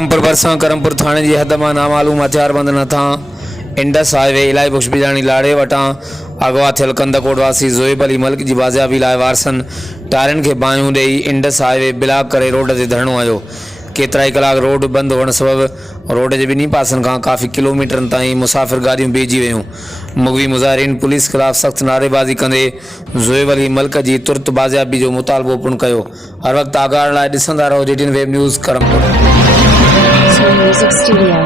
करमपुर भरिसां करमपुर थाणे जी हद मां नामालूम हथियारबंद नथा इंडस हाईवे इलाही बुश बिजाणी लाड़े वटां अगवा थियल कंदकोट वासी ज़ोएब अली मलिक जी बाज़ियाबी लाइ वारसनि टारियुनि खे बाहियूं ॾेई इंडस हाईवे ब्लॉक करे रोड ते धरणो हयो। केतिरा ई कलाक रोड बंदि हुअण सबबि रोड जे ॿिन्ही पासनि खां काफ़ी किलोमीटरनि ताईं मुसाफ़िर गाॾियूं बीहजी वियूं। मुग़वी मुज़ाहिरीन पुलिस ख़िलाफ़ सख़्त नारेबाज़ी कंदे ज़ोएब अली मलिक जी तुर्त बाज़ियाबी जो मुतालबो पिणु कयो। हर वक़्तु आगाह लाइ ॾिसंदा रहो DTN web news Karampur. Music Studio.